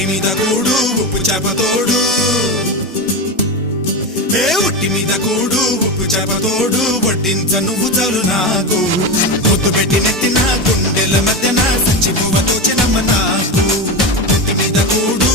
ఉట్టి మీద కూడు ఉప్పు చేపతోడు ఏ ఉట్టి మీద కూడు ఉప్పు చేపతోడు వడ్డించ నువ్వు చాలు నాకు. ముద్దు పెట్టి నెత్తిన గుండెల మధ్యన సంచి పువ్వ తోచినమ్మ నాకు. ఉట్టి మీద కూడు